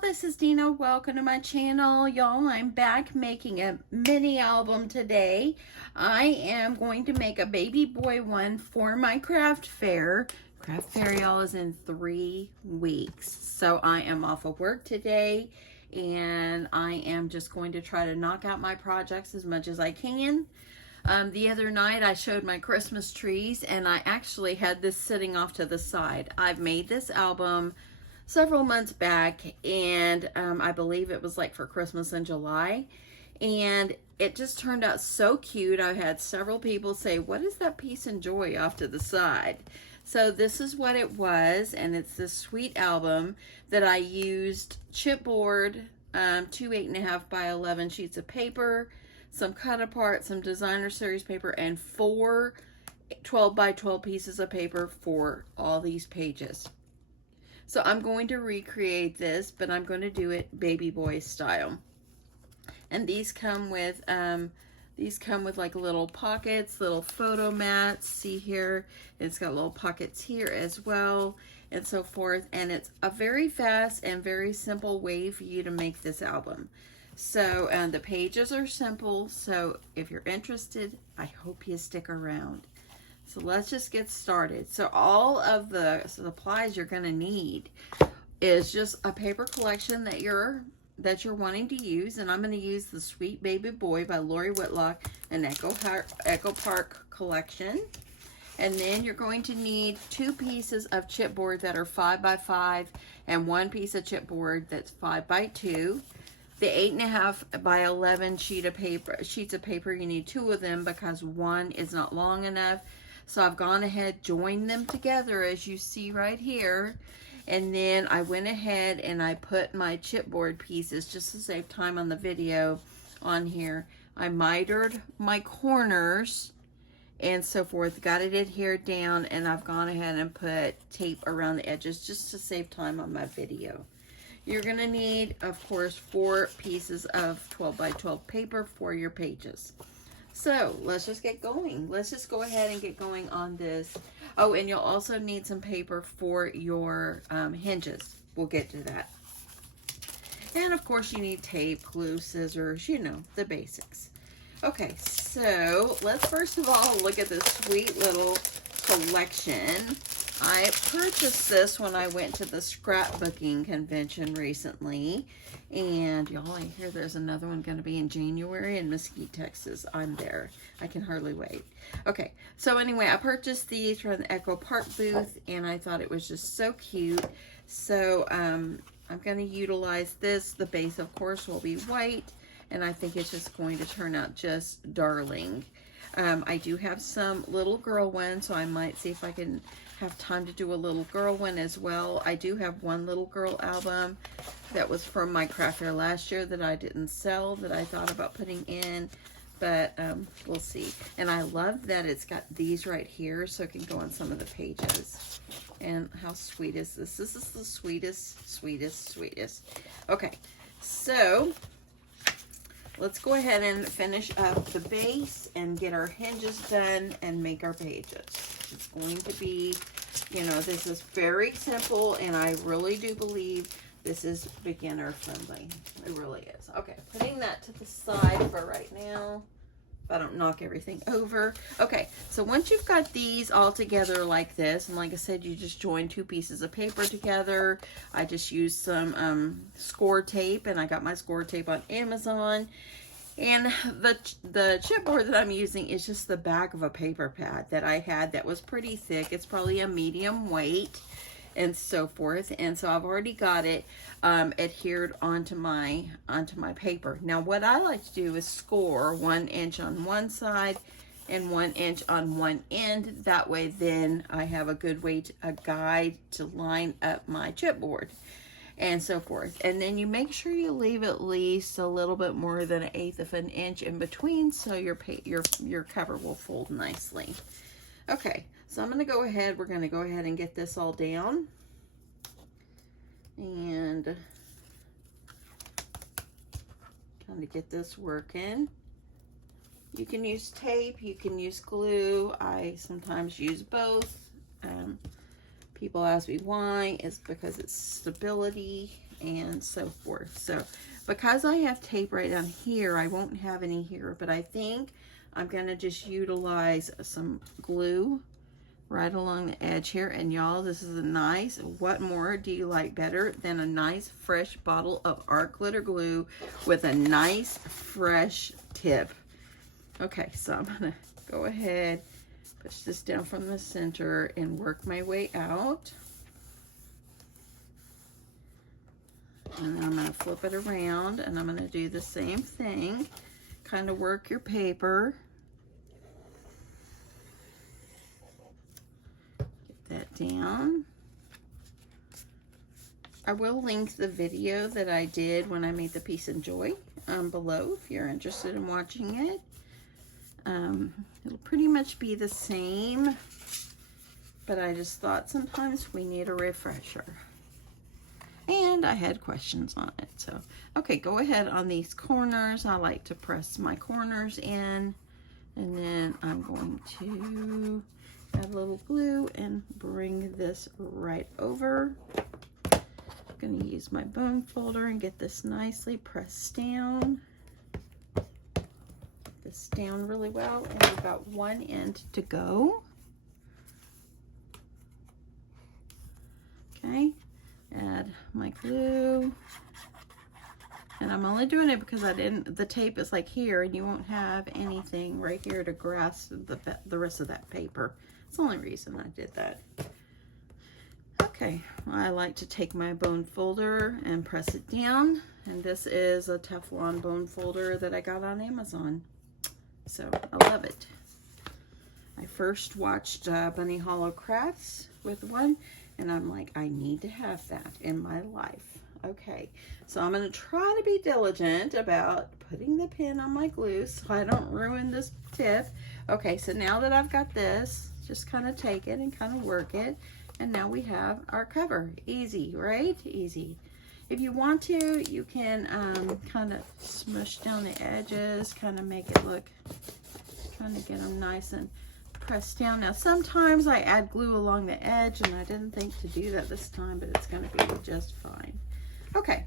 this is Deanna. Welcome to my channel, y'all. I'm back making a mini album today. I am going to make a baby boy one for my craft fair. Craft fair, y'all, is in 3 weeks. So I am off of work today, and I am just going to try to knock out my projects as much as I can. The other night I showed my Christmas trees, and I actually had this sitting off to the side. I've made this album several months back, and I believe it was like for Christmas in July, and it just turned out so cute. I had several people say, what is that peace and joy off to the side? So this is what it was, and it's this sweet album that I used chipboard, 2 8.5 by 11 sheets of paper, some cut apart, some designer series paper, and 4 12 by 12 pieces of paper for all these pages. So I'm going to recreate this, but I'm going to do it baby boy style. And these come with like little pockets, little photo mats. See here, it's got little pockets here as well, and so forth. And it's a very fast and very simple way for you to make this album. So the pages are simple. So if you're interested, I hope you stick around. So let's just get started. So all of the supplies you're going to need is just a paper collection that you're wanting to use, and I'm going to use the Sweet Baby Boy by Lori Whitlock and Echo Park collection. And then you're going to need 2 pieces of chipboard that are 5 by 5 and 1 piece of chipboard that's 5 by 2. The 8.5 by 11 sheets of paper, you need 2 of them because 1 is not long enough. So I've gone ahead, joined them together as you see right here. And then I went ahead and I put my chipboard pieces, just to save time on the video, on here. I mitered my corners and so forth, got it adhered down, and I've gone ahead and put tape around the edges just to save time on my video. You're gonna need, of course, 4 pieces of 12 by 12 paper for your pages. So let's just get going. Let's just go ahead and get going on this. Oh, and you'll also need some paper for your hinges. We'll get to that. And of course you need tape, glue, scissors, you know, the basics. Okay, so let's first of all look at this sweet little collection. I purchased this when I went to the scrapbooking convention recently. And y'all, I hear there's another one going to be in January in Mesquite, Texas. I'm there. I can hardly wait. Okay, so anyway, I purchased these from the Echo Park booth, and I thought it was just so cute. So I'm going to utilize this. The base, of course, will be white, and I think it's just going to turn out just darling. I do have some little girl ones, so I might see if I can have time to do a little girl one as well. I do have one little girl album that was from my craft fair last year that I didn't sell, that I thought about putting in, but we'll see. And I love that it's got these right here, so it can go on some of the pages. And how sweet is this? This is the sweetest, sweetest, sweetest. Okay, so let's go ahead and finish up the base and get our hinges done and make our pages. It's going to be, you know, this is very simple, and I really do believe this is beginner friendly. It really is. Okay, putting that to the side for right now, if I don't knock everything over. Okay, so once you've got these all together like this, and like I said, you just join 2 pieces of paper together. I just used some score tape, and I got my score tape on Amazon. And the chipboard that I'm using is just the back of a paper pad that I had that was pretty thick. It's probably a medium weight and so forth. And so I've already got it adhered onto my paper. Now what I like to do is score 1 inch on one side and 1 inch on one end. That way then I have a good way, a guide to line up my chipboard and so forth. And then you make sure you leave at least a little bit more than 1/8 of an inch in between, so your cover will fold nicely. Okay, so I'm going to go ahead, we're going to go ahead and get this all down. And kind of get this working. You can use tape, you can use glue. I sometimes use both. People ask me why. It's because it's stability and so forth. So because I have tape right down here, I won't have any here, but I think I'm gonna just utilize some glue right along the edge here. And y'all, this is a nice, what more do you like better than a nice fresh bottle of art glitter glue with a nice fresh tip? Okay, so I'm gonna go ahead, push this down from the center and work my way out. And then I'm gonna flip it around and I'm gonna do the same thing. Kind of work your paper. Get that down. I will link the video that I did when I made the Peace and Joy below if you're interested in watching it. It'll pretty much be the same, but I just thought sometimes we need a refresher. And I had questions on it. So, okay, go ahead on these corners. I like to press my corners in, and then I'm going to add a little glue and bring this right over. I'm going to use my bone folder and get this nicely pressed down. This down really well, and we've got one end to go. Okay, add my glue, and I'm only doing it because the tape is like here, and you won't have anything right here to grasp the rest of that paper. It's the only reason I did that. Okay, I like to take my bone folder and press it down, and this is a Teflon bone folder that I got on Amazon. So I love it. I first watched Bunny Hollow Crafts with one, and I'm like, I need to have that in my life. Okay, so I'm going to try to be diligent about putting the pin on my glue so I don't ruin this tip. Okay, so now that I've got this, just kind of take it and kind of work it, and now we have our cover. Easy, right? Easy. If you want to, you can kind of smush down the edges, kind of make it look, trying to get them nice and pressed down. Now, sometimes I add glue along the edge, and I didn't think to do that this time, but it's going to be just fine. Okay,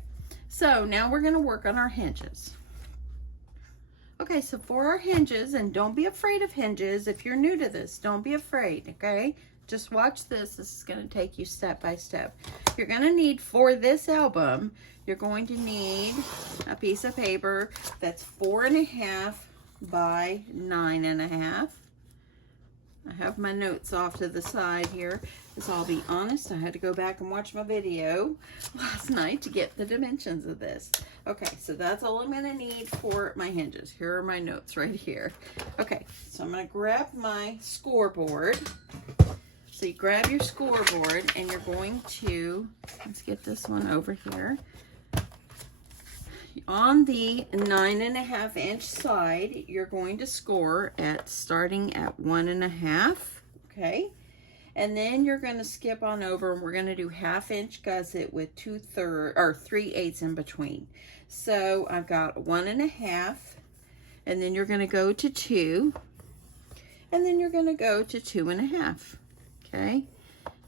so now we're going to work on our hinges. Okay, so for our hinges, and don't be afraid of hinges. If you're new to this, don't be afraid, okay? Just watch this. This is going to take you step by step. You're going to need, for this album, you're going to need a piece of paper that's 4.5 by 9.5. I have my notes off to the side here, because I'll be honest, I had to go back and watch my video last night to get the dimensions of this. Okay, so that's all I'm going to need for my hinges. Here are my notes right here. Okay, so I'm going to grab my scoreboard. So you grab your scoreboard, and you're going to, let's get this one over here. On the 9.5 inch side, you're going to score at starting at 1.5, okay? And then you're going to skip on over, and we're going to do 1/2 inch gusset with 3/8 in between. So I've got 1.5, and then you're going to go to 2, and then you're going to go to 2.5. Okay.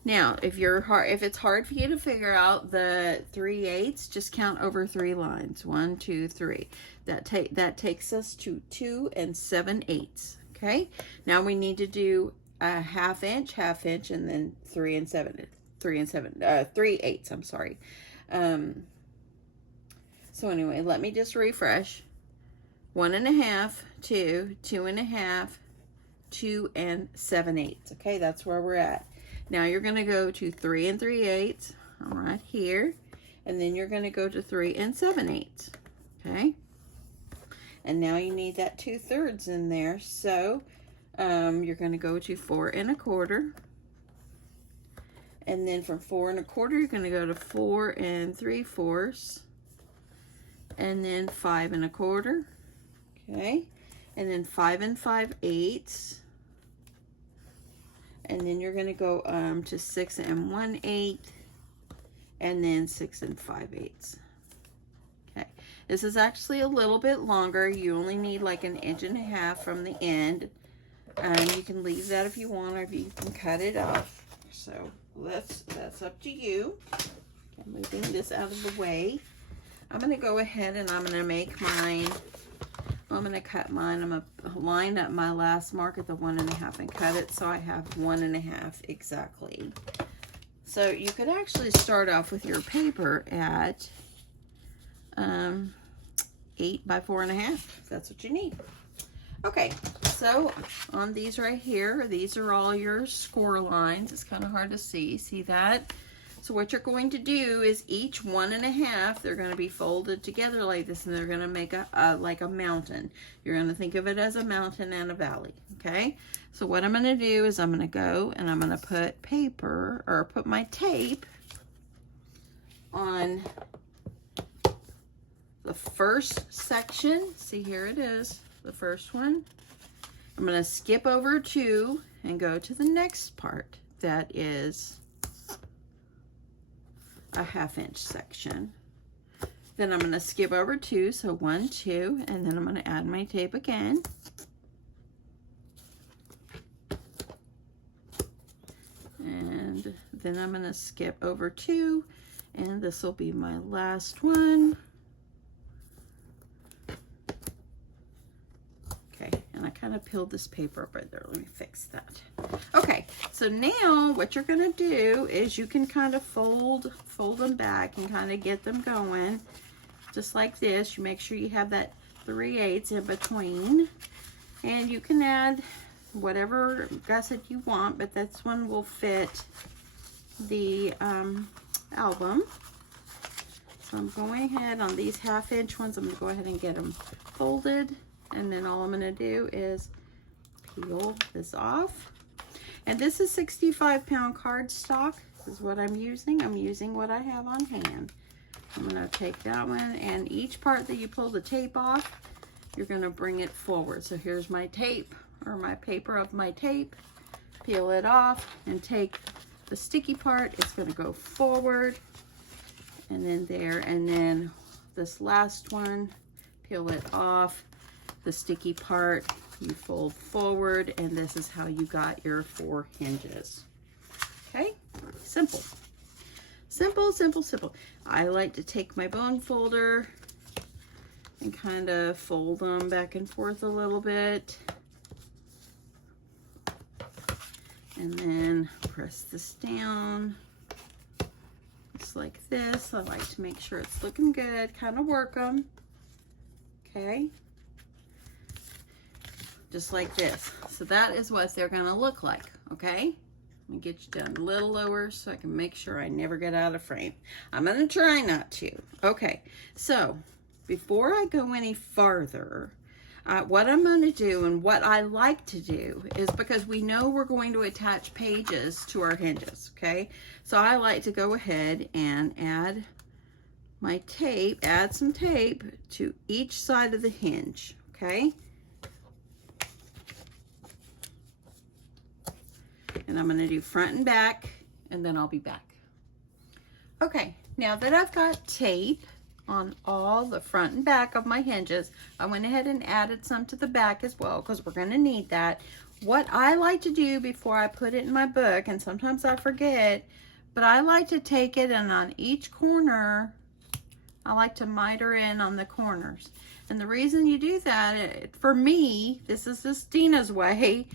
Now, if it's hard for you to figure out the 3/8, just count over 3 lines. 1, 2, 3. That takes us to 2 7/8. Okay. Now we need to do a 1/2 inch, and then 3 3/8. I'm sorry. So anyway, let me just refresh. 1.5, 2, 2.5. 2 7/8. Okay, that's where we're at. Now you're going to go to 3 3/8, all right, here, and then you're going to go to 3 7/8. Okay, and now you need that 2/3 in there, so you're going to go to 4 1/4, and then from 4 1/4 you're going to go to 4 3/4, and then 5 1/4. Okay, and then 5 5/8, and then you're going to go to 6 1/8, and then 6 5/8. Okay, this is actually a little bit longer. You only need like 1.5 inches from the end. You can leave that if you want, or if you can cut it off. So that's up to you. Okay, moving this out of the way. I'm going to go ahead and I'm going to make mine. I'm going to cut mine. I'm going to line up my last mark at the 1.5 and cut it so I have 1.5 exactly. So you could actually start off with your paper at 8 by 4.5, if that's what you need. Okay, so on these right here, these are all your score lines. It's kind of hard to see. See that? So what you're going to do is each 1.5, they're going to be folded together like this, and they're going to make like a mountain. You're going to think of it as a mountain and a valley, okay? So what I'm going to do is I'm going to go and I'm going to put paper, or put my tape on the first section. See, here it is, the first one. I'm going to skip over 2 and go to the next part that is a 1/2 inch section. Then I'm going to skip over 2, so 1, 2, and then I'm going to add my tape again. And then I'm going to skip over 2, and this will be my last one. Okay, and I kind of peeled this paper up right there. Let me fix that. Okay, so now what you're going to do is you can kind of fold them back and kind of get them going just like this. You make sure you have that 3/8 in between, and you can add whatever gusset you want, but this one will fit the album. So I'm going ahead on these 1/2 inch ones. I'm going to go ahead and get them folded, and then all I'm going to do is peel this off. And this is 65-pound cardstock is what I'm using. I'm using what I have on hand. I'm going to take that one, and each part that you pull the tape off, you're going to bring it forward. So here's my tape, or my paper of my tape. Peel it off and take the sticky part. It's going to go forward, and then there, and then this last one, peel it off. The sticky part, you fold forward, and this is how you got your 4 hinges. Okay, simple. Simple, simple, simple. I like to take my bone folder and kind of fold them back and forth a little bit. And then press this down just like this. I like to make sure it's looking good, kind of work them. Okay. Just like this. So that is what they're going to look like, okay? Let me get you down a little lower so I can make sure I never get out of frame. I'm going to try not to. Okay, so before I go any farther, what I'm going to do, and what I like to do, is because we know we're going to attach pages to our hinges, okay? So I like to go ahead and add my tape, add some tape to each side of the hinge, okay? And I'm going to do front and back, and then I'll be back. Okay, now that I've got tape on all the front and back of my hinges, I went ahead and added some to the back as well, because we're going to need that. What I like to do before I put it in my book, and sometimes I forget, but I like to take it, and on each corner, I like to miter in on the corners. And the reason you do that, for me, this is just Deanna's way,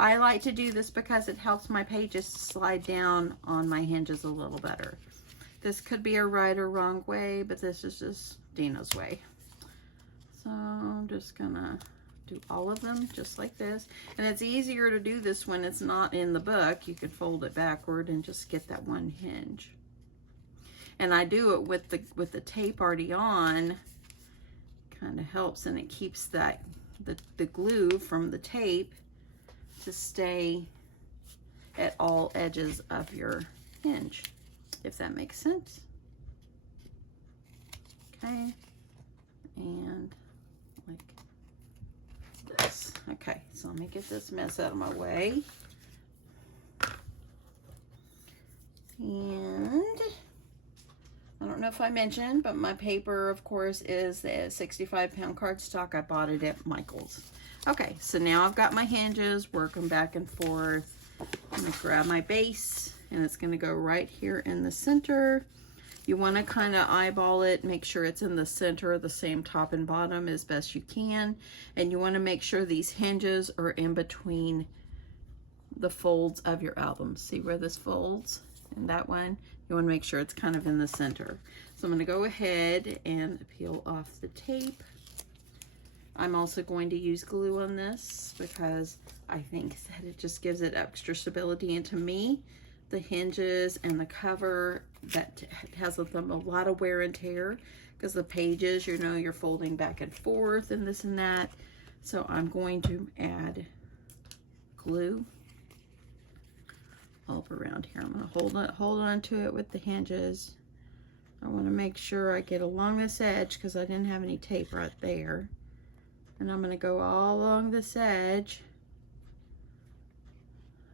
I like to do this because it helps my pages slide down on my hinges a little better. This could be a right or wrong way, but this is just Deanna's way. So I'm just gonna do all of them just like this. And it's easier to do this when it's not in the book. You can fold it backward and just get that one hinge. And I do it with the tape already on. Kind of helps, and it keeps that the glue from the tape to stay at all edges of your hinge, if that makes sense. Okay, and like this. Okay, so let me get this mess out of my way. And I don't know if I mentioned, but my paper, of course, is the 65-pound cardstock. I bought it at Michael's. Okay, so now I've got my hinges, working back and forth. I'm gonna grab my base, and it's gonna go right here in the center. You want to kind of eyeball it, make sure it's in the center of the same top and bottom as best you can. And you want to make sure these hinges are in between the folds of your album. See where this folds? And that one, you want to make sure it's kind of in the center. So I'm going to go ahead and peel off the tape. I'm also going to use glue on this because I think that it just gives it extra stability. And to me, the hinges and the cover, that has them a lot of wear and tear because the pages, you know, you're folding back and forth and this and that. So I'm going to add glue all around here. I'm going to hold on to it with the hinges. I want to make sure I get along this edge because I didn't have any tape right there. And I'm going to go all along this edge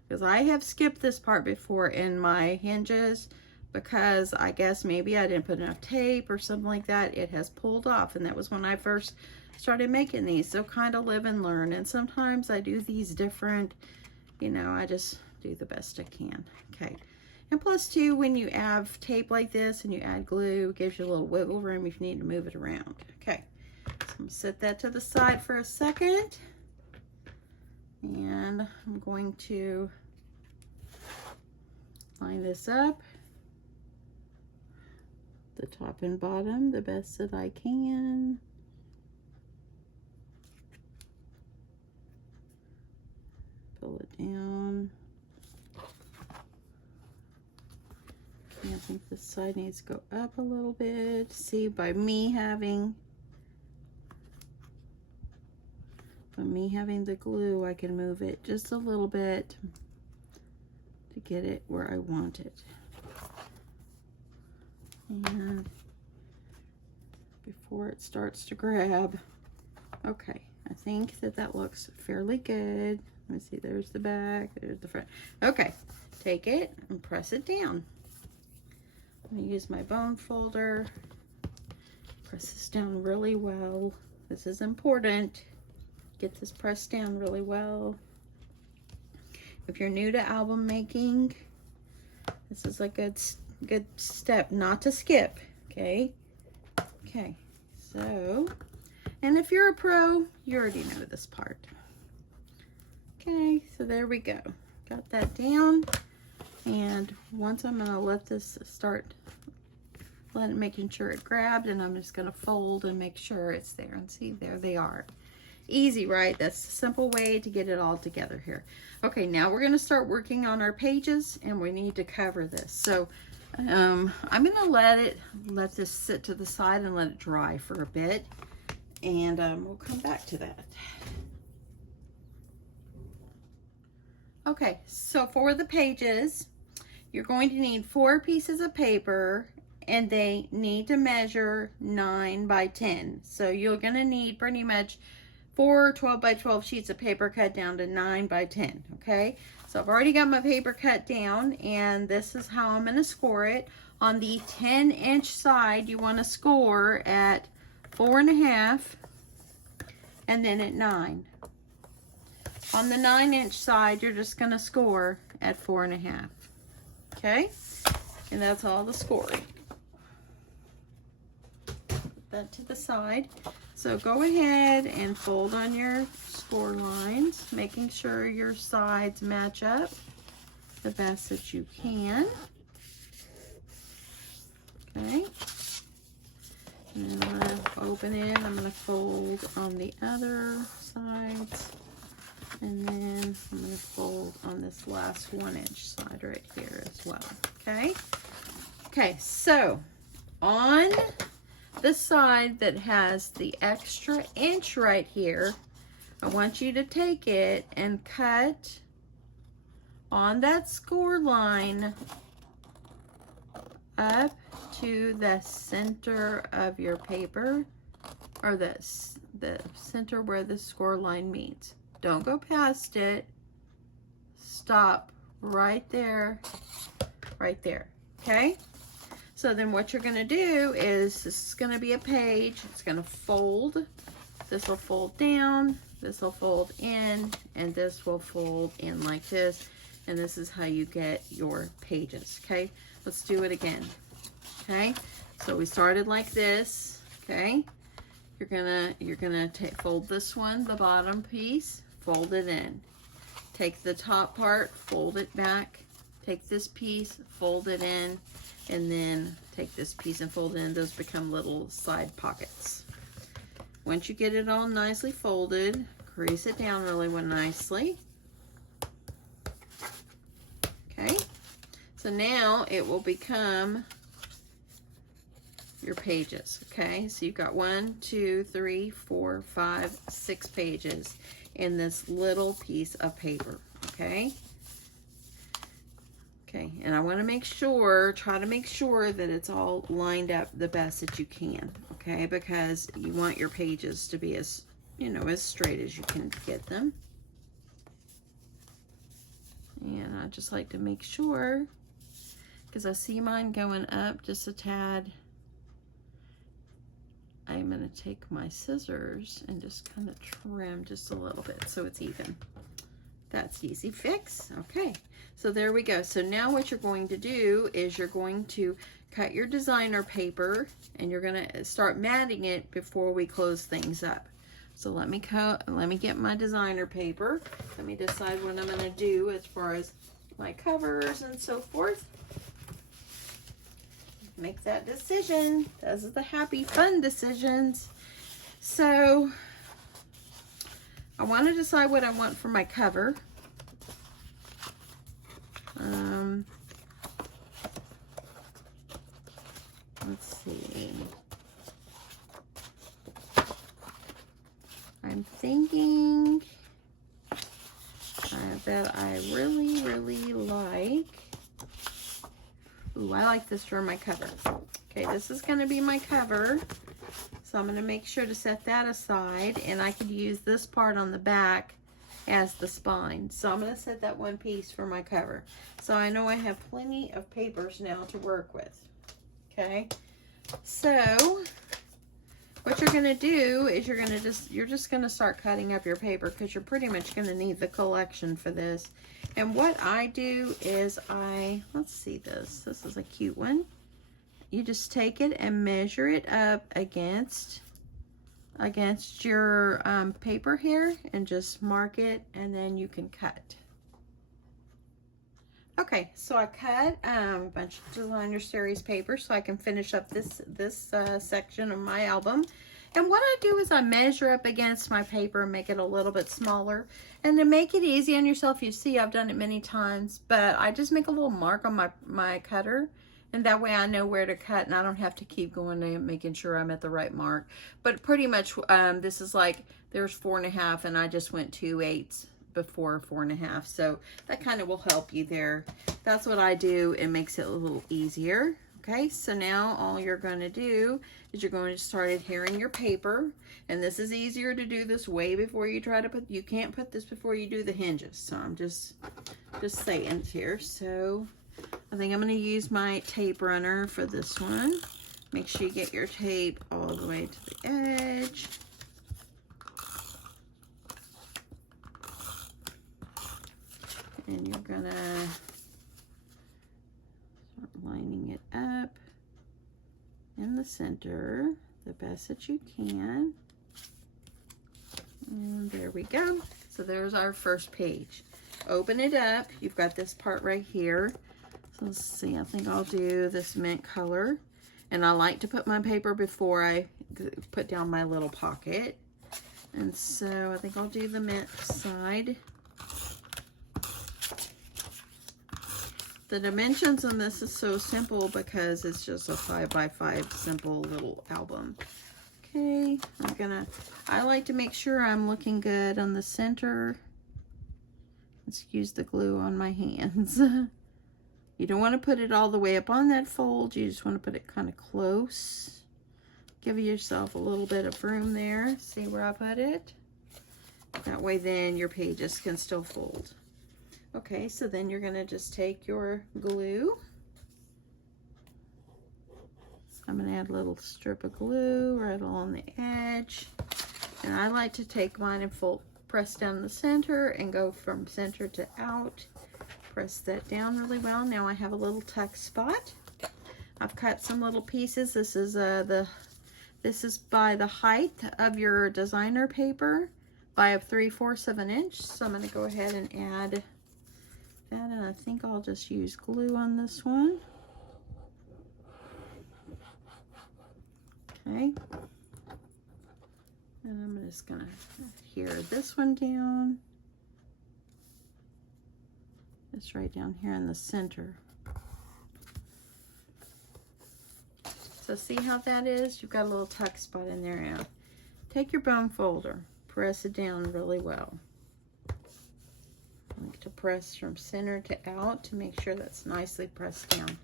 because I have skipped this part before in my hinges because I guess maybe I didn't put enough tape or something like that. It has pulled off, and that was when I first started making these. So kind of live and learn, and sometimes I do these different, you know, I just do the best I can. Okay, and plus too, when you have tape like this and you add glue, it gives you a little wiggle room if you need to move it around. Okay, so I'm going to set that to the side for a second. And I'm going to line this up, the top and bottom, the best that I can. Pull it down. I think this side needs to go up a little bit. See, by me having the glue, I can move it just a little bit to get it where I want it. And before it starts to grab, okay, I think that looks fairly good. Let me see, there's the back, there's the front. Okay, take it and press it down. I'm going to use my bone folder. Press this down really well. This is important. Get this pressed down really well. If you're new to album making, this is a good step not to skip. Okay. Okay. So, and if you're a pro, you already know this part. Okay. So there we go. Got that down. And once I'm gonna let this start, making sure it grabbed, and I'm just gonna fold and make sure it's there. And see, there they are. Easy, right? That's a simple way to get it all together here. Okay, now we're going to start working on our pages, and we need to cover this. So I'm going to let this sit to the side and let it dry for a bit, and we'll come back to that. Okay, so for the pages, you're going to need 4 pieces of paper, and they need to measure 9 by 10. So you're going to need pretty much 4 12 by 12 sheets of paper cut down to 9 by 10. Okay, so I've already got my paper cut down, and this is how I'm going to score it. On the 10-inch side, you want to score at 4.5 and then at 9. On the 9-inch side, you're just going to score at 4.5. Okay, and that's all the scoring. Put that to the side. So go ahead and fold on your score lines, making sure your sides match up the best that you can. Okay. And I'm going to open it. I'm going to fold on the other sides. And then I'm going to fold on this last 1-inch side right here as well. Okay. Okay, so on the side that has the extra inch right here, I want you to take it and cut on that score line up to the center of your paper, or the center where the score line meets. Don't go past it. Stop right there, okay? So then what you're going to do is, this is going to be a page. It's going to fold. This will fold down. This will fold in. And this will fold in like this. And this is how you get your pages. Okay, let's do it again. Okay, so we started like this. Okay, you're gonna fold this one, the bottom piece, fold it in. Take the top part, fold it back. Take this piece, fold it in, and then take this piece and fold it in. Those become little side pockets. Once you get it all nicely folded, crease it down really nicely. Okay, so now it will become your pages. Okay, so you've got 1, 2, 3, 4, 5, 6 pages in this little piece of paper. Okay. Okay, and I want to make sure, try to make sure that it's all lined up the best that you can, okay, because you want your pages to be as, you know, as straight as you can get them. And I just like to make sure, because I see mine going up just a tad. I'm going to take my scissors and just kind of trim just a little bit so it's even. That's easy fix. Okay, so there we go. So now what you're going to do is you're going to cut your designer paper and you're going to start matting it before we close things up. So let me get my designer paper. Let me decide what I'm going to do as far as my covers and so forth. Make that decision. Those are the happy, fun decisions. So I want to decide what I want for my cover. Let's see. I'm thinking that I really, really like. Ooh, I like this for my cover. Okay, this is going to be my cover. So I'm going to make sure to set that aside, and I could use this part on the back as the spine. So I'm going to set that one piece for my cover. So I know I have plenty of papers now to work with. Okay, so what you're going to do is you're just going to start cutting up your paper, because you're pretty much going to need the collection for this. And what I do is let's see this. This is a cute one. You just take it and measure it up against your paper here and just mark it, and then you can cut. Okay, so I cut a bunch of designer series paper so I can finish up this section of my album. And what I do is I measure up against my paper and make it a little bit smaller. And to make it easy on yourself, you see I've done it many times, but I just make a little mark on my cutter. And that way I know where to cut, and I don't have to keep going and making sure I'm at the right mark. But pretty much this is like, there's 4.5, and I just went 2/8 before 4.5. So that kind of will help you there. That's what I do. It makes it a little easier. Okay, so now all you're going to do is you're going to start adhering your paper. And this is easier to do this way before you try to put, you can't put this before you do the hinges. So I'm just saying here. So I think I'm going to use my tape runner for this one. Make sure you get your tape all the way to the edge. And you're going to start lining it up in the center the best that you can. And there we go. So there's our first page. Open it up. You've got this part right here. So let's see, I think I'll do this mint color. And I like to put my paper before I put down my little pocket. And so I think I'll do the mint side. The dimensions on this is so simple because it's just a 5x5 simple little album. Okay, I like to make sure I'm looking good on the center. Let's use the glue on my hands. You don't want to put it all the way up on that fold. You just want to put it kind of close. Give yourself a little bit of room there. See where I put it? That way then your pages can still fold. Okay, so then you're going to just take your glue. I'm going to add a little strip of glue right along the edge. And I like to take mine and press down the center and go from center to out. Press that down really well. Now I have a little tuck spot. I've cut some little pieces. This is by the height of your designer paper by 3/4 of an inch. So I'm going to go ahead and add that, and I think I'll just use glue on this one. Okay. And I'm just going to adhere this one down. It's right down here in the center. So see how that is? You've got a little tuck spot in there now. Take your bone folder, press it down really well. I like to press from center to out to make sure that's nicely pressed down.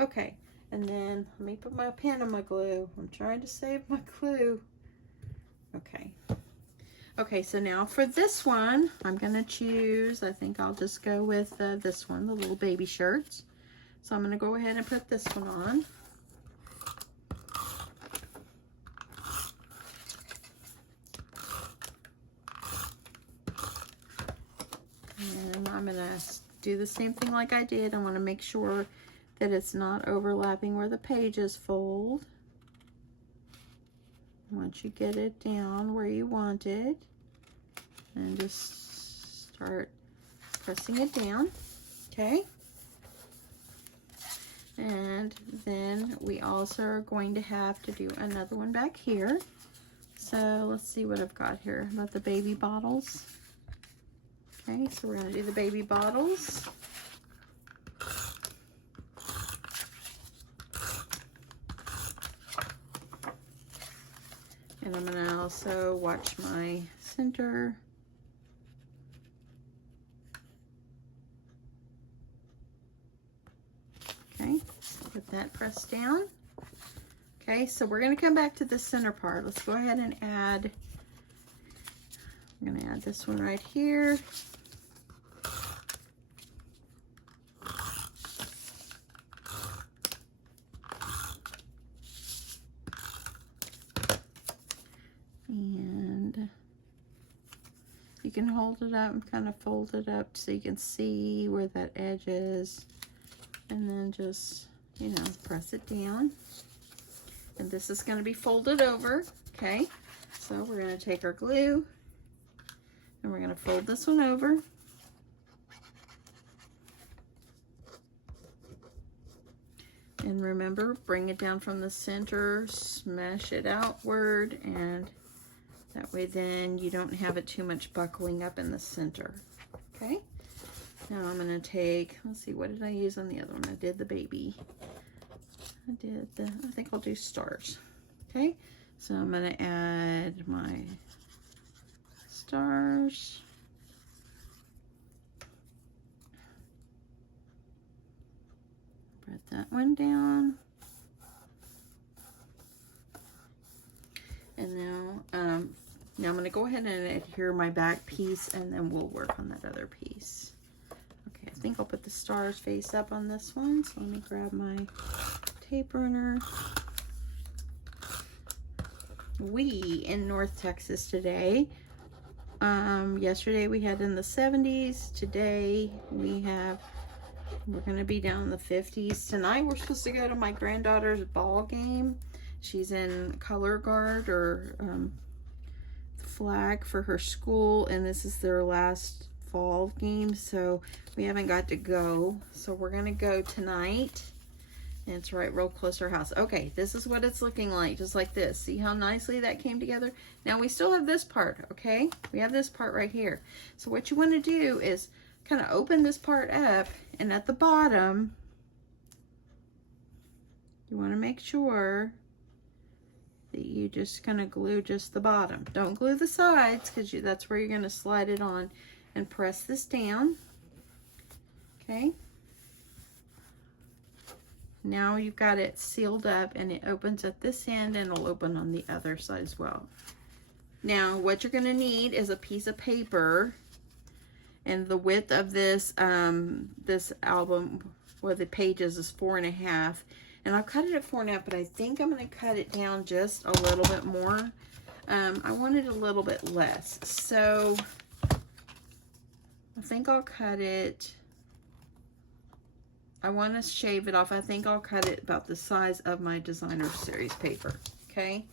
Okay, and then let me put my pen on my glue. I'm trying to save my glue. Okay. Okay, so now for this one, I'm going to choose, I think I'll just go with this one, the little baby shirts. So I'm going to go ahead and put this one on. And I'm going to do the same thing like I did. I want to make sure that it's not overlapping where the pages fold. Once you get it down where you want it, and just start pressing it down, okay? And then we also are going to have to do another one back here. So let's see what I've got here about the baby bottles. Okay, so we're going to do the baby bottles. And I'm going to also watch my center. Okay, get that pressed down. Okay, so we're going to come back to the center part. Let's go ahead and add, I'm going to add this one right here. And you can hold it up and kind of fold it up so you can see where that edge is. And then just, you know, press it down. And this is going to be folded over, okay? So we're going to take our glue and we're going to fold this one over. And remember, bring it down from the center, smash it outward, and that way then you don't have it too much buckling up in the center, okay? Now I'm going to take, let's see, what did I use on the other one? I did the baby. I think I'll do stars. Okay, so I'm going to add my stars. Put that one down. And now I'm going to go ahead and adhere my back piece, and then we'll work on that other piece. Okay, I think I'll put the stars face up on this one. So let me grab my tape runner. We in North Texas today, yesterday we had in the 70s. Today we're going to be down in the 50s. Tonight we're supposed to go to my granddaughter's ball game. She's in color guard, or flag for her school, and this is their last fall game, so we haven't got to go. So we're going to go tonight. And it's right real close to our house. Okay, this is what it's looking like, just like this. See how nicely that came together? Now we still have this part, okay? We have this part right here. So what you want to do is kind of open this part up, and at the bottom, you want to make sure that you just kind of glue just the bottom. Don't glue the sides, because that's where you're going to slide it on, and press this down, okay? Now you've got it sealed up, and it opens at this end, and it'll open on the other side as well. Now what you're going to need is a piece of paper, and the width of this this album, where the pages, is 4.5, and I've cut it at 4.5, but I think I'm going to cut it down just a little bit more. I want it a little bit less, so I think I'll cut it I want to shave it off. I think I'll cut it about the size of my designer series paper, okay?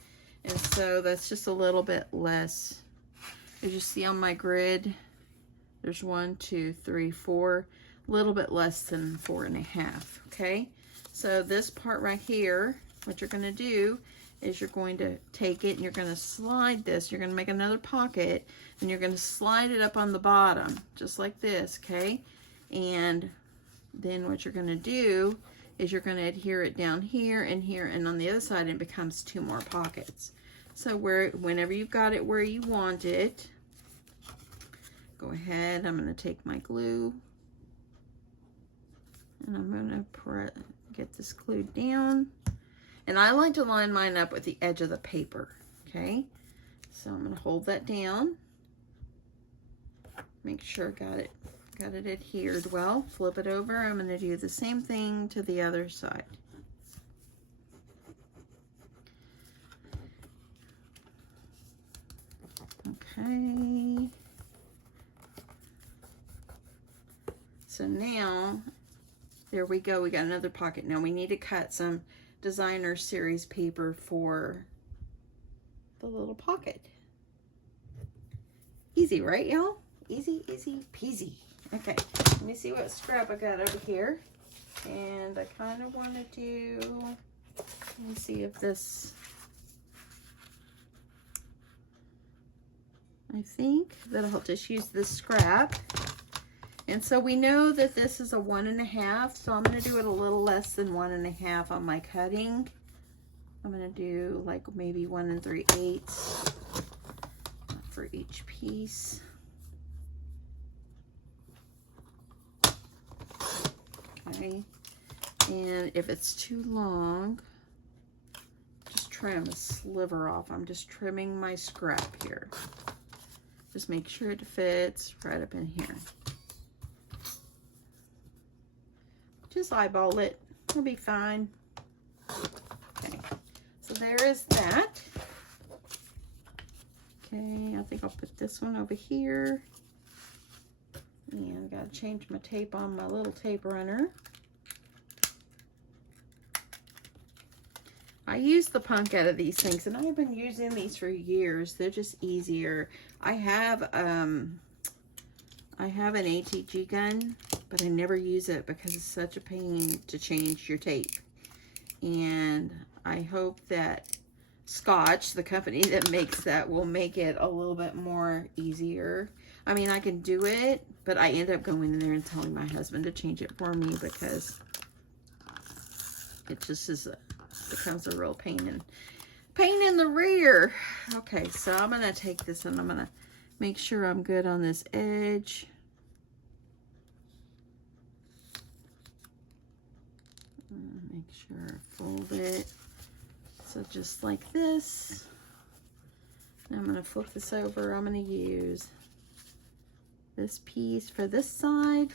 And so that's just a little bit less. As you see on my grid, there's 1, 2, 3, 4, a little bit less than 4.5, okay? So this part right here, what you're gonna do is you're going to take it and you're gonna slide this. You're gonna make another pocket and you're gonna slide it up on the bottom, just like this, okay? And then what you're gonna do is you're gonna adhere it down here, and on the other side it becomes 2 more pockets. So whenever you've got it where you want it, go ahead, I'm gonna take my glue and I'm gonna get this glued down. And I like to line mine up with the edge of the paper, okay? So I'm gonna hold that down. Make sure got it adhered well. Flip it over. I'm gonna do the same thing to the other side. Okay. So now, there we go. We got another pocket. Now we need to cut some designer series paper for the little pocket. Easy, right, y'all? Easy, easy peasy. Okay, let me see what scrap I got over here. And I kind of want to do, let me see if this, I think that I'll just use this scrap. And so we know that this is a 1.5, so I'm going to do it a little less than 1.5 on my cutting. I'm going to do like maybe 1 3/8 for each piece. Okay, and if it's too long, just trim a sliver off. I'm just trimming my scrap here. Just make sure it fits right up in here. Just eyeball it, it'll be fine. Okay, so there is that. Okay, I think I'll put this one over here. And I gotta change my tape on my little tape runner. I use the punk out of these things, and I've been using these for years. They're just easier. I have an ATG gun, but I never use it because it's such a pain to change your tape. And I hope that Scotch, the company that makes that, will make it a little bit more easier. I mean, I can do it, but I end up going in there and telling my husband to change it for me because it just becomes a real pain in the rear. Okay, so I'm gonna take this and I'm gonna make sure I'm good on this edge. Make sure I fold it. So just like this. Now I'm gonna flip this over. I'm gonna use this piece for this side.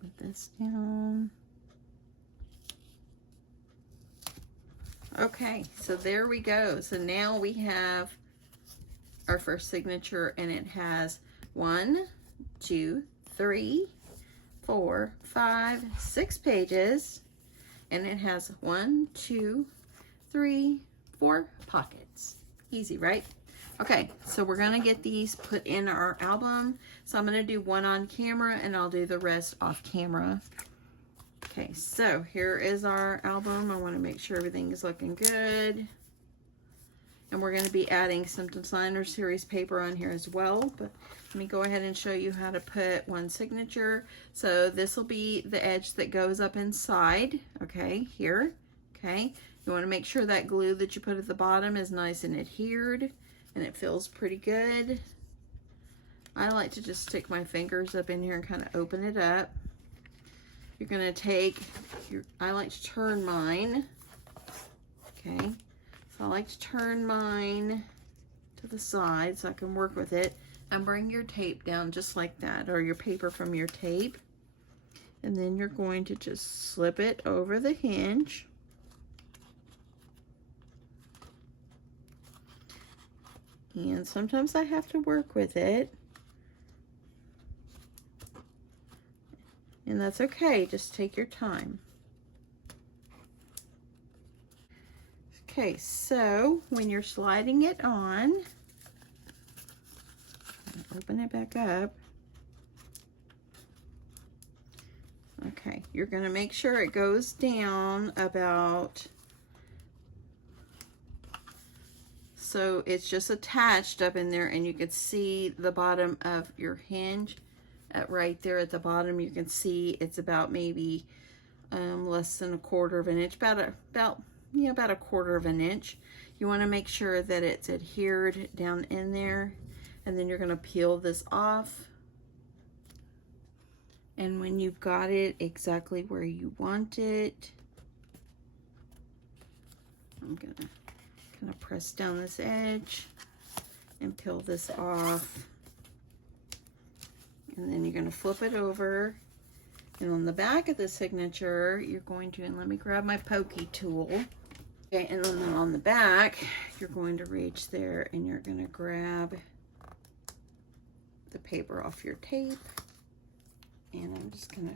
Put this down. Okay, so there we go. So now we have our first signature, and it has 1, 2, 3, 4, 5, 6 pages, and it has 1, 2, 3, 4 pockets. Easy, right? Okay, so we're gonna get these put in our album. So I'm gonna do one on camera and I'll do the rest off camera. Okay, so here is our album. I wanna make sure everything is looking good. And we're gonna be adding some designer series paper on here as well, but let me go ahead and show you how to put one signature. So this will be the edge that goes up inside, okay, here, okay. You wanna make sure that glue that you put at the bottom is nice and adhered and it feels pretty good. I like to just stick my fingers up in here and kind of open it up. You're gonna take I like to turn mine, okay. So I like to turn mine to the side so I can work with it, and bring your tape down just like that, or your paper from your tape. And then you're going to just slip it over the hinge. And sometimes I have to work with it. And that's okay, just take your time. Okay, so when you're sliding it on, open it back up. Okay, you're gonna make sure it goes down about, so it's just attached up in there, and you can see the bottom of your hinge right there at the bottom. You can see it's about maybe less than 1/4 of an inch, about a 1/4 of an inch. You want to make sure that it's adhered down in there, and then you're going to peel this off. And when you've got it exactly where you want it, I'm gonna kind of press down this edge and peel this off. And then you're going to flip it over. And on the back of the signature, you're going to, and let me grab my pokey tool. Okay, and then on the back, you're going to reach there and you're going to grab the paper off your tape. And I'm just going to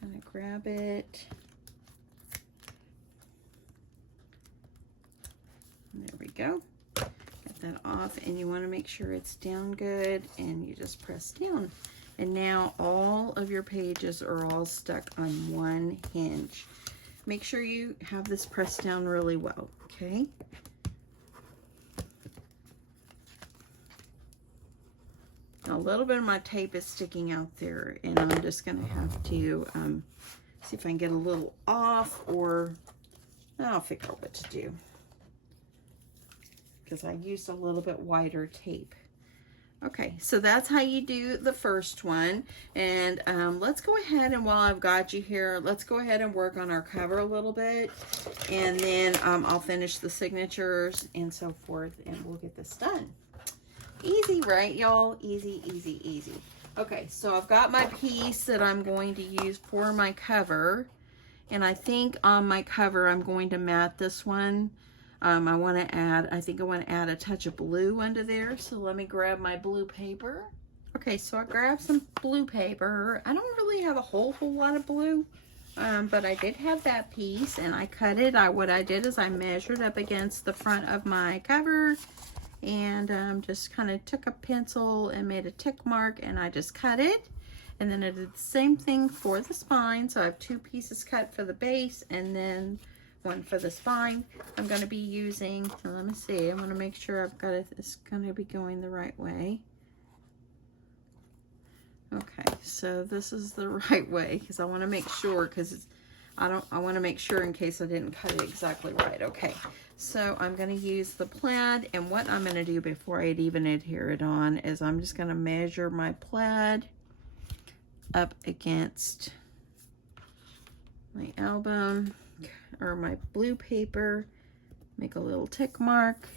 kind of grab it. And there we go. Get that off, and you want to make sure it's down good, and you just press down. And now all of your pages are all stuck on one hinge. Make sure you have this pressed down really well, okay? Now, a little bit of my tape is sticking out there, and I'm just going to have to see if I can get a little off, or I'll figure out what to do, because I used a little bit wider tape. Okay, so that's how you do the first one. And let's go ahead, and while I've got you here, let's go ahead and work on our cover a little bit. And then I'll finish the signatures and so forth, and we'll get this done. Easy, right, y'all? Easy, easy, easy. Okay, so I've got my piece that I'm going to use for my cover. And I think on my cover, I'm going to mat this one. I think I want to add a touch of blue under there. So let me grab my blue paper. Okay, so I grabbed some blue paper. I don't really have a whole lot of blue, but I did have that piece, and I cut it. What I did is I measured up against the front of my cover, and just kind of took a pencil and made a tick mark, and I just cut it. And then I did the same thing for the spine. So I have 2 pieces cut for the base, and then 1 for the spine. I'm going to be using, let me see, I want to make sure I've got it, it's going to be going the right way. Okay, so this is the right way, because I want to make sure, because I want to make sure in case I didn't cut it exactly right. Okay, so I'm going to use the plaid, and what I'm going to do before I even adhere it on is I'm just going to measure my plaid up against my album, or my blue paper, make a little tick mark.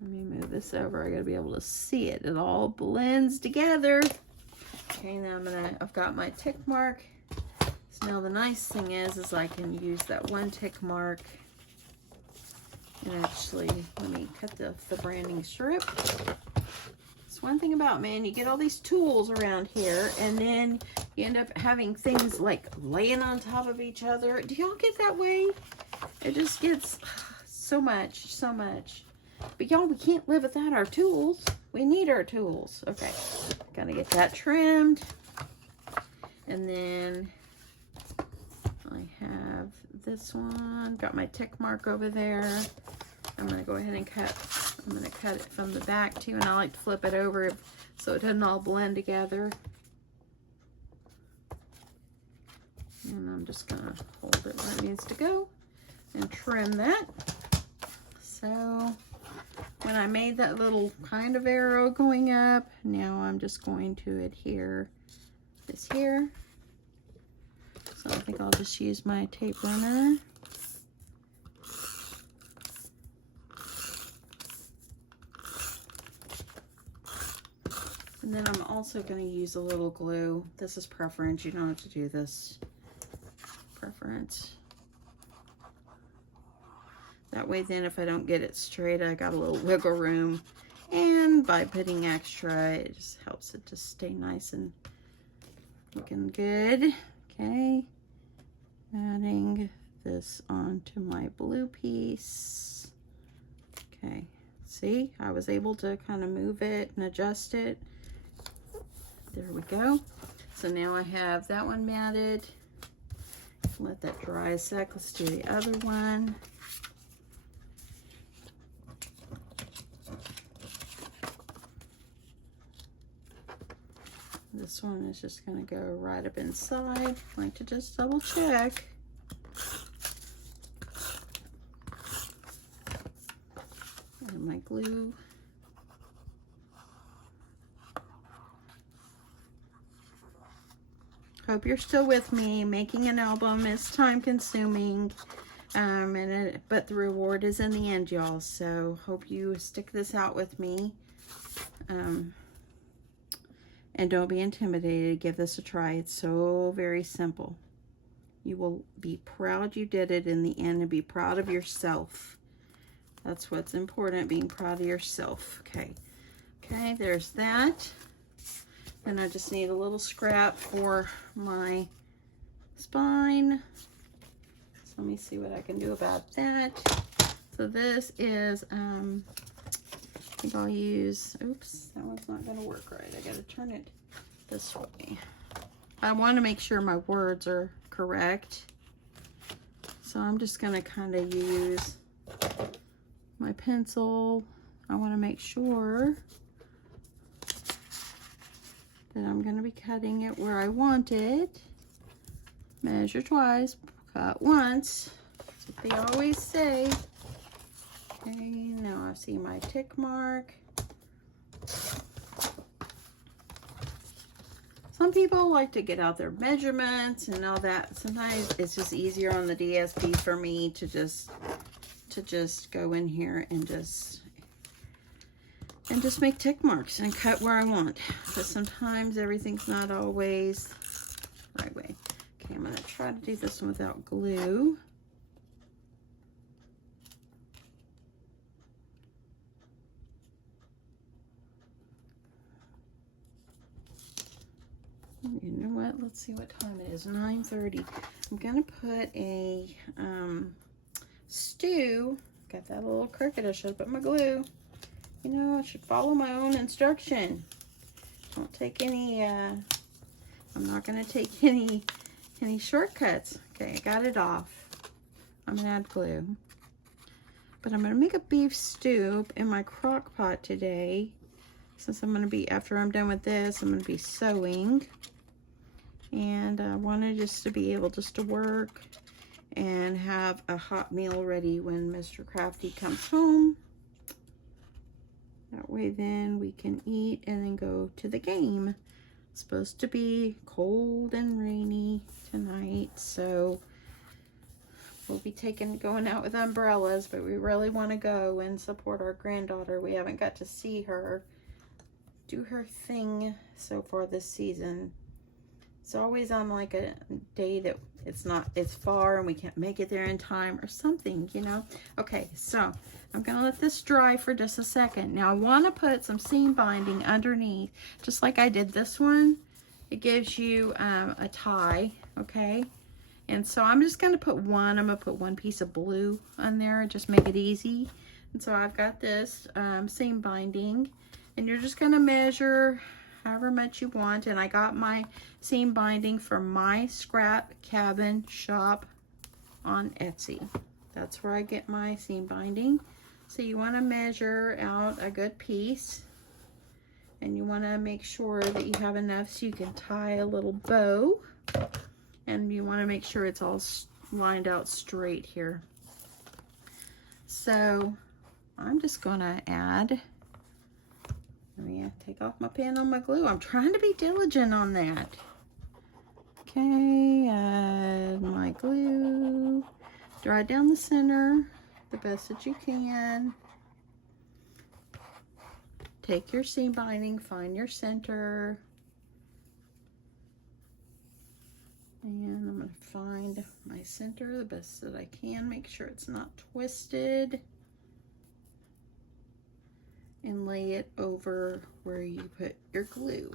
Let me move this over. I gotta be able to see it. It all blends together. Okay, now I've got my tick mark. So now the nice thing is I can use that 1 tick mark and actually, let me cut the branding strip. It's one thing about, man, you get all these tools around here, and then you end up having things like laying on top of each other. Do y'all get that way? It just gets so much. But y'all, we can't live without our tools. We need our tools. Okay, gotta get that trimmed. And then I have this one. Got my tick mark over there. I'm gonna go ahead and cut. I'm gonna cut it from the back too, and I like to flip it over so it doesn't all blend together. And I'm just gonna hold it where it needs to go and trim that. So when I made that little kind of arrow going up, now I'm just going to adhere this here. So I think I'll just use my tape runner. And then I'm also going to use a little glue. This is preference. You don't have to do this. Preference. That way then if I don't get it straight, I got a little wiggle room. And by putting extra, it just helps it to stay nice and looking good. Okay, adding this onto my blue piece. Okay, see, I was able to kind of move it and adjust it. There we go. So now I have that one matted. Let that dry a sec. Let's do the other one. This one is just going to go right up inside. I like to just double check. And my glue. Hope you're still with me. Making an album is time consuming, but the reward is in the end, y'all. So hope you stick this out with me. And don't be intimidated. Give this a try. It's so very simple. You will be proud you did it in the end and be proud of yourself. That's what's important, being proud of yourself. Okay, there's that. And I just need a little scrap for my spine. So let me see what I can do about that. So this is, I think I'll use, oops, that one's not gonna work right. I gotta turn it this way. I wanna make sure my words are correct. So I'm just gonna kind of use my pencil. I wanna make sure that I'm going to be cutting it where I want it. Measure twice, cut once. That's what they always say. Okay, now I see my tick mark. Some people like to get out their measurements and all that. Sometimes it's just easier on the DSP for me to just go in here and just make tick marks and cut where I want. But sometimes everything's not always the right way. Okay, I'm gonna try to do this one without glue. You know what? Let's see what time it is. 9:30. I'm gonna put a stew. Got that little crooked. I should have put my glue. You know, I should follow my own instruction. Don't take any, I'm not gonna take any shortcuts. Okay, I got it off. I'm gonna add glue. But I'm gonna make a beef stew in my crock pot today. Since I'm gonna be, after I'm done with this, I'm gonna be sewing. And I wanted just to be able just to work and have a hot meal ready when Mr. Crafty comes home. That way then we can eat and then go to the game. It's supposed to be cold and rainy tonight, so we'll be going out with umbrellas, but we really want to go and support our granddaughter. We haven't got to see her do her thing so far this season. It's always on like a day that it's far and we can't make it there in time or something, you know. Okay, so I'm gonna let this dry for just a second. Now I want to put some seam binding underneath, just like I did this one. It gives you a tie, okay? And so I'm just gonna put one piece of blue on there and just make it easy. And so I've got this seam binding, and you're just gonna measure however much you want. And I got my seam binding from My Scrap Cabin Shop on Etsy. That's where I get my seam binding. So you want to measure out a good piece, and you want to make sure that you have enough so you can tie a little bow, and you want to make sure it's all lined out straight here. So I'm just going to add, let me take off my pen on my glue. I'm trying to be diligent on that. Okay, add my glue. Dry down the center the best that you can. Take your seam binding, find your center. And I'm going to find my center the best that I can. Make sure it's not twisted. And lay it over where you put your glue.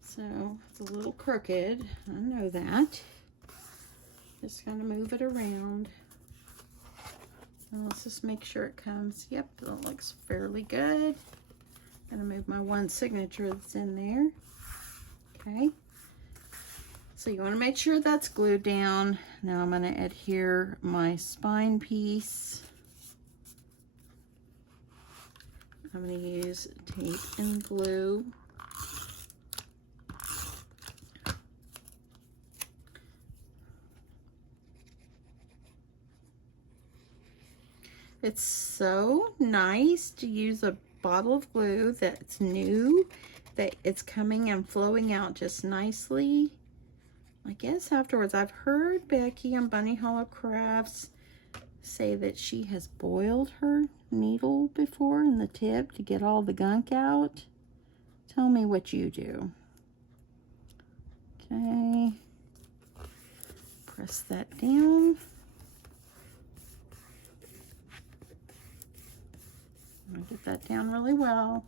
So it's a little crooked, I know that. Just gonna move it around. And let's just make sure it comes. Yep, that looks fairly good. Gonna move my one signature that's in there. Okay. So you want to make sure that's glued down. Now I'm going to adhere my spine piece. I'm going to use tape and glue. It's so nice to use a bottle of glue that's new, that it's coming and flowing out just nicely. I guess afterwards, I've heard Becky on Bunny Hollow Crafts say that she has boiled her needle before in the tip to get all the gunk out. Tell me what you do. Okay. Press that down. I'm gonna get that down really well.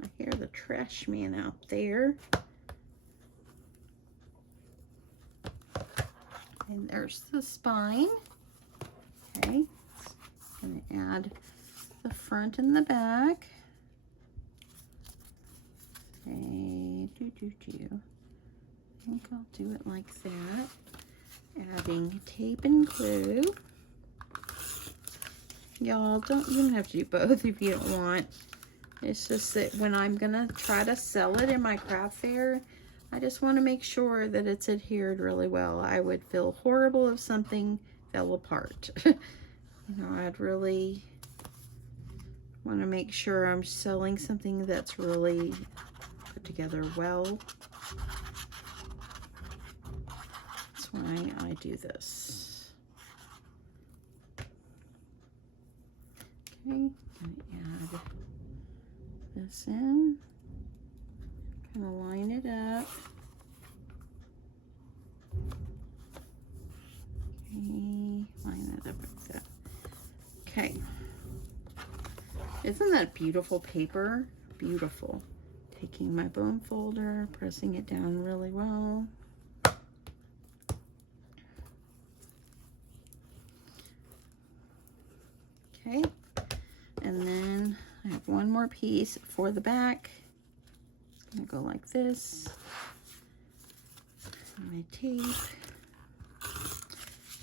I hear the trash man out there. And there's the spine. Okay, I'm gonna add the front and the back. Okay, I think I'll do it like that. Adding tape and glue. Y'all, you don't have to do both if you don't want. It's just that when I'm gonna try to sell it in my craft fair, I just want to make sure that it's adhered really well. I would feel horrible if something fell apart. You know, I'd really want to make sure I'm selling something that's really put together well. That's why I do this. Okay, I'm gonna add this in. Kind of line it up. Okay, line it up like that. Okay. Isn't that beautiful paper? Beautiful. Taking my bone folder, pressing it down really well. Okay. And then I have one more piece for the back. I'm gonna go like this. My tape.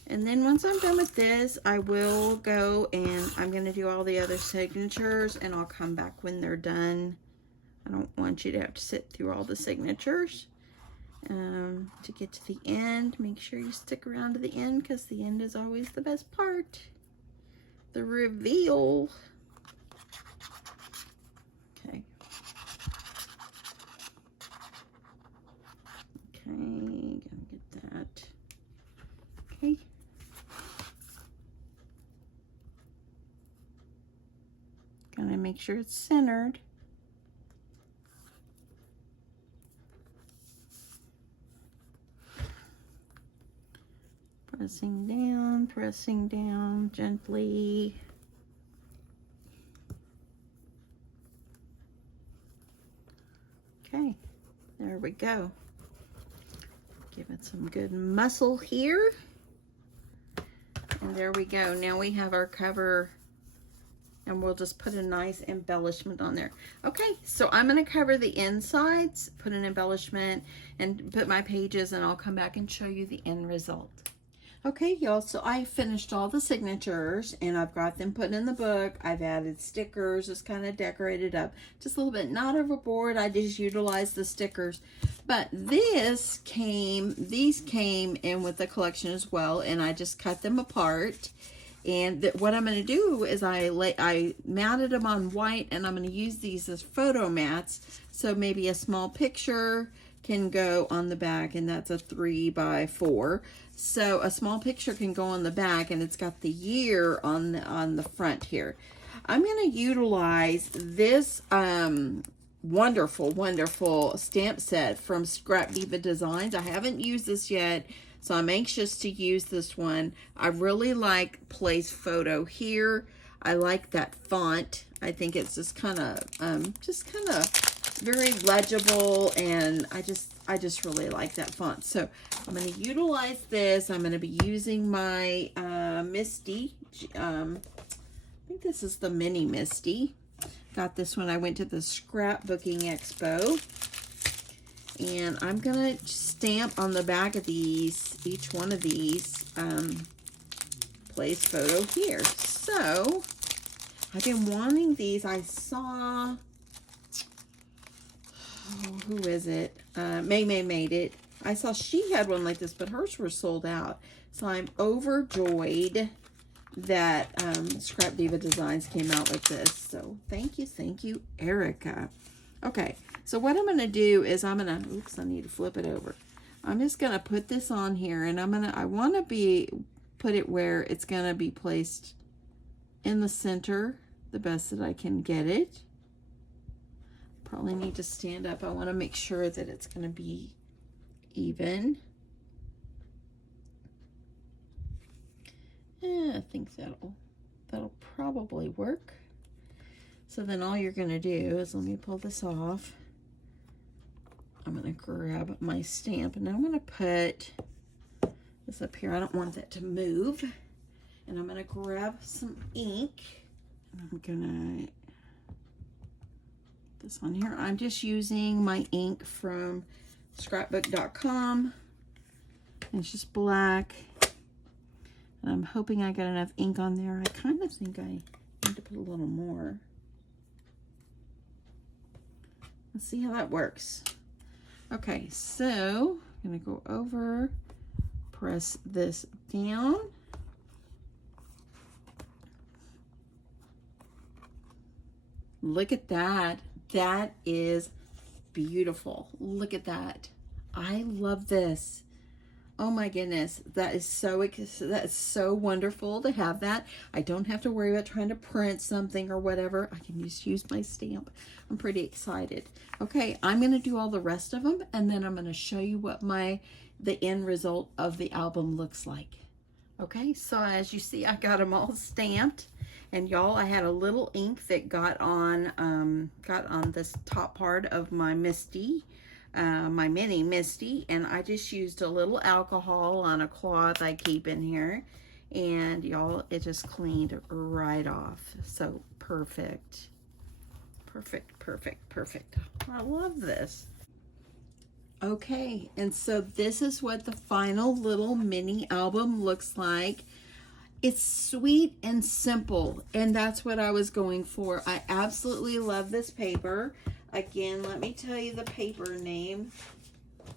And then once I'm done with this, I will go and I'm gonna do all the other signatures and I'll come back when they're done. I don't want you to have to sit through all the signatures. To get to the end, make sure you stick around to the end because the end is always the best part. The reveal. Okay. Okay, gonna get that. Okay. Gonna make sure it's centered. Pressing down gently. Okay, there we go. Give it some good muscle here. And there we go. Now we have our cover and we'll just put a nice embellishment on there. Okay, so I'm gonna cover the insides, put an embellishment and put my pages and I'll come back and show you the end result. Okay, y'all, so I finished all the signatures and I've got them put in the book. I've added stickers, just kind of decorated up just a little bit, not overboard. I just utilized the stickers. But these came in with the collection as well, and I just cut them apart. And what I'm going to do is I mounted them on white, and I'm going to use these as photo mats So maybe a small picture can go on the back, and that's a 3x4. So a small picture can go on the back, and it's got the year on the front here. I'm going to utilize this wonderful stamp set from Scrap Diva Designs. I haven't used this yet, so I'm anxious to use this one. I really like Place Photo here. I like that font. I think it's just kind of very legible, and I just really like that font. So I'm going to utilize this. I'm going to be using my Misty. I think this is the Mini Misty. Got this when I went to the Scrapbooking Expo. And I'm going to stamp on the back of these, each one of these, Place Photo here. So, I've been wanting these. I saw, who is it? May made it. I saw she had one like this, but hers were sold out. So I'm overjoyed that Scrap Diva Designs came out with this. So thank you, Erica. Okay, so what I'm going to do is I'm going to, oops, I need to flip it over. I'm just going to put this on here, and I want to put it where it's going to be placed in the center the best that I can get it. Probably need to stand up. I want to make sure that it's going to be even. Yeah, I think that'll probably work. So then all you're going to do is, let me pull this off. I'm going to grab my stamp, and I'm going to put this up here. I don't want that to move. And I'm going to grab some ink. And I'm going to this on here. I'm just using my ink from scrapbook.com. It's just black. And I'm hoping I got enough ink on there. I kind of think I need to put a little more. Let's see how that works. Okay, so I'm going to go over, press this down. Look at that. That is beautiful. Look at that. I love this. Oh my goodness, that is so wonderful to have that. I don't have to worry about trying to print something or whatever. I can just use my stamp. I'm pretty excited. Okay, I'm going to do all the rest of them, and then I'm going to show you what the end result of the album looks like. Okay, so as you see, I got them all stamped. And y'all, I had a little ink that got on this top part of my Misty. My mini Misty, and I just used a little alcohol on a cloth I keep in here, and y'all, it just cleaned right off. So perfect. I love this. Okay, and so this is what the final little mini album looks like. It's sweet and simple, and that's what I was going for. I absolutely love this paper. Again, let me tell you the paper name.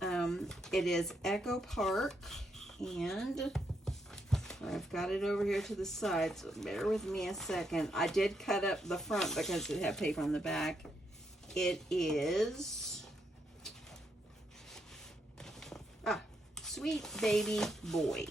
It is Echo Park, and I've got it over here to the side, so bear with me a second. I did cut up the front because it had paper on the back. It is Sweet Baby Boy.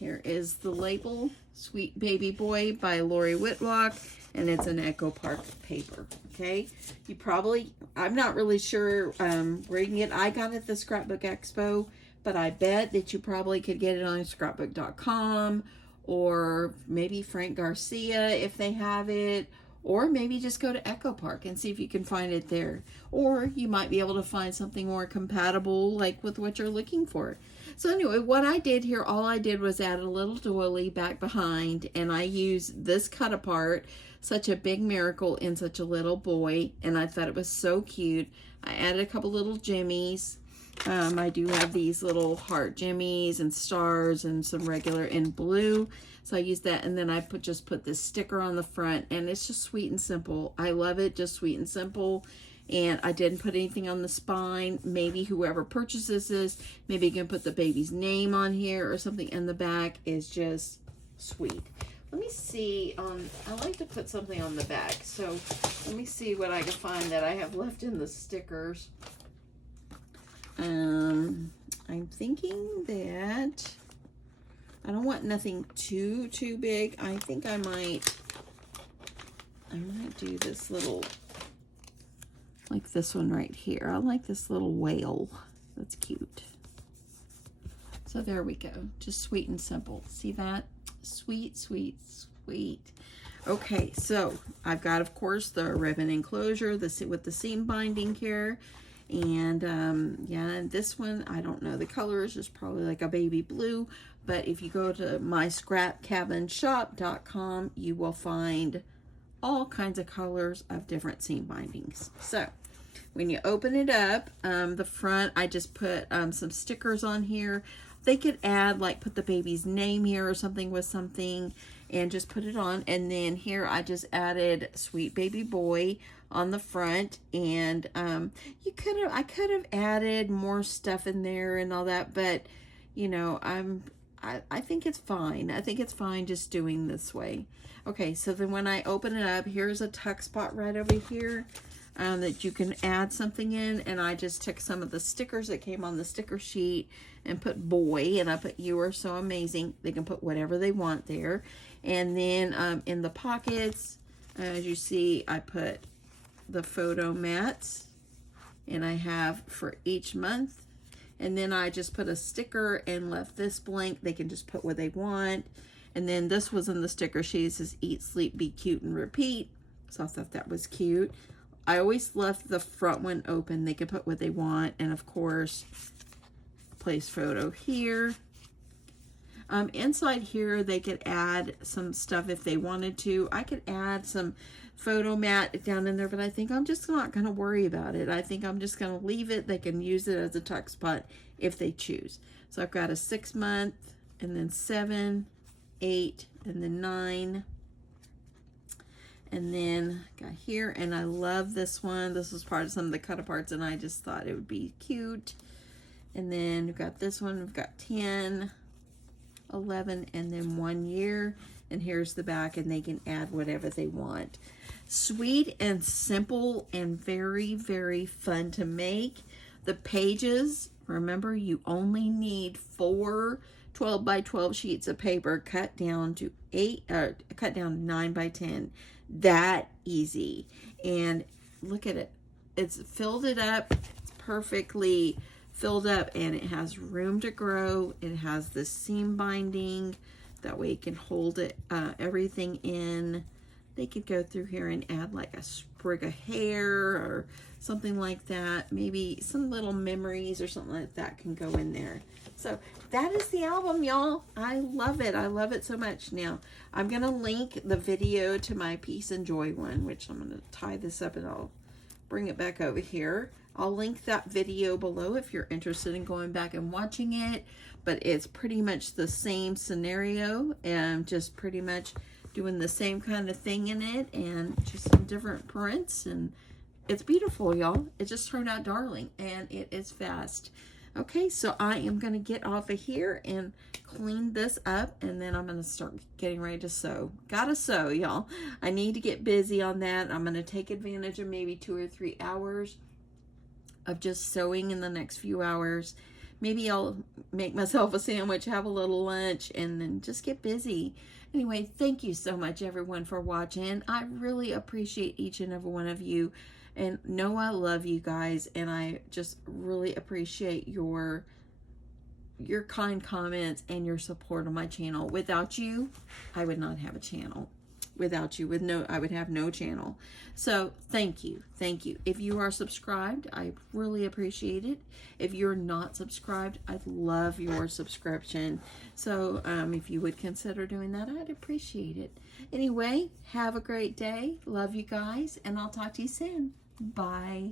Here is the label, Sweet Baby Boy by Lori Whitlock, and it's an Echo Park paper, okay? You probably, I'm not really sure where you can get it. I got it at the Scrapbook Expo, but I bet that you probably could get it on scrapbook.com, or maybe Frank Garcia if they have it, or maybe just go to Echo Park and see if you can find it there. Or you might be able to find something more compatible, like with what you're looking for. So anyway, what I did here, all I did was add a little doily back behind, and I used this cut apart, Such a Big Miracle in Such a Little Boy, and I thought it was so cute. I added a couple little jimmies. I do have these little heart jimmies and stars and some regular in blue. So I used that, and then I just put this sticker on the front, and it's just sweet and simple. I love it, just sweet and simple. And I didn't put anything on the spine. Maybe whoever purchases this, maybe you can put the baby's name on here or something. And the back is just sweet. Let me see, I like to put something on the back, so let me see what I can find that I have left in the stickers. I'm thinking that I don't want nothing too big. I think I might do this little, like this one right here. I like this little whale. That's cute. So there we go. Just sweet and simple. See that? Sweet, sweet, sweet. Okay, so I've got, of course, the ribbon enclosure, with the seam binding here. And yeah, and this one, I don't know the colors, is probably like a baby blue. But if you go to myscrapcabinshop.com, you will find all kinds of colors of different seam bindings. So when you open it up, the front, I just put some stickers on here. They could add, like, put the baby's name here or something with something and just put it on. And then here I just added Sweet Baby Boy on the front. And I could have added more stuff in there and all that, but you know, I think it's fine. I think it's fine just doing this way. Okay, so then when I open it up, here's a tuck spot right over here that you can add something in. And I just took some of the stickers that came on the sticker sheet and put boy, and I put you are so amazing. They can put whatever they want there. And then in the pockets, as you see, I put the photo mats, and I have for each month. And then I just put a sticker and left this blank. They can just put what they want. And then this was in the sticker sheet. It says eat, sleep, be cute, and repeat. So I thought that was cute. I always left the front one open. They can put what they want. And of course, place photo here. Inside here, they could add some stuff if they wanted to. I could add some photo mat down in there, but I think I'm just not going to worry about it. I think I'm just going to leave it. They can use it as a tuck spot if they choose. So I've got a 6 month, and then 7, 8, and then 9. And then got here, and I love this one. This was part of some of the cut aparts, and I just thought it would be cute. And then we've got this one. We've got 10, 11, and then 1 year. And here's the back, and they can add whatever they want. Sweet and simple and very, very fun to make. The pages, remember, you only need 4 12 by 12 sheets of paper cut down to 9 by 10. That easy. And look at it. It's filled it up. It's perfectly filled up, and it has room to grow. It has the seam binding. That way you can hold it, everything in. They could go through here and add like a sprig of hair or something like that. Maybe some little memories or something like that can go in there. So that is the album, y'all. I love it. I love it so much. Now, I'm going to link the video to my Peace and Joy one, which I'm going to tie this up and I'll bring it back over here. I'll link that video below if you're interested in going back and watching it. But it's pretty much the same scenario and just pretty much doing the same kind of thing in it and just some different prints. And it's beautiful, y'all. It just turned out darling, and it is fast. Okay, so I am going to get off of here and clean this up, and then I'm going to start getting ready to sew. Gotta sew, y'all. I need to get busy on that. I'm going to take advantage of maybe 2 or 3 hours of just sewing in the next few hours. Maybe I'll make myself a sandwich, have a little lunch, and then just get busy. Anyway, thank you so much, everyone, for watching. I really appreciate each and every one of you. And know I love you guys, and I just really appreciate your kind comments and your support on my channel. Without you, I would not have a channel. Without you, I would have no channel. So thank you. Thank you. If you are subscribed, I really appreciate it. If you're not subscribed, I'd love your subscription. So if you would consider doing that, I'd appreciate it. Anyway, have a great day. Love you guys, and I'll talk to you soon. Bye.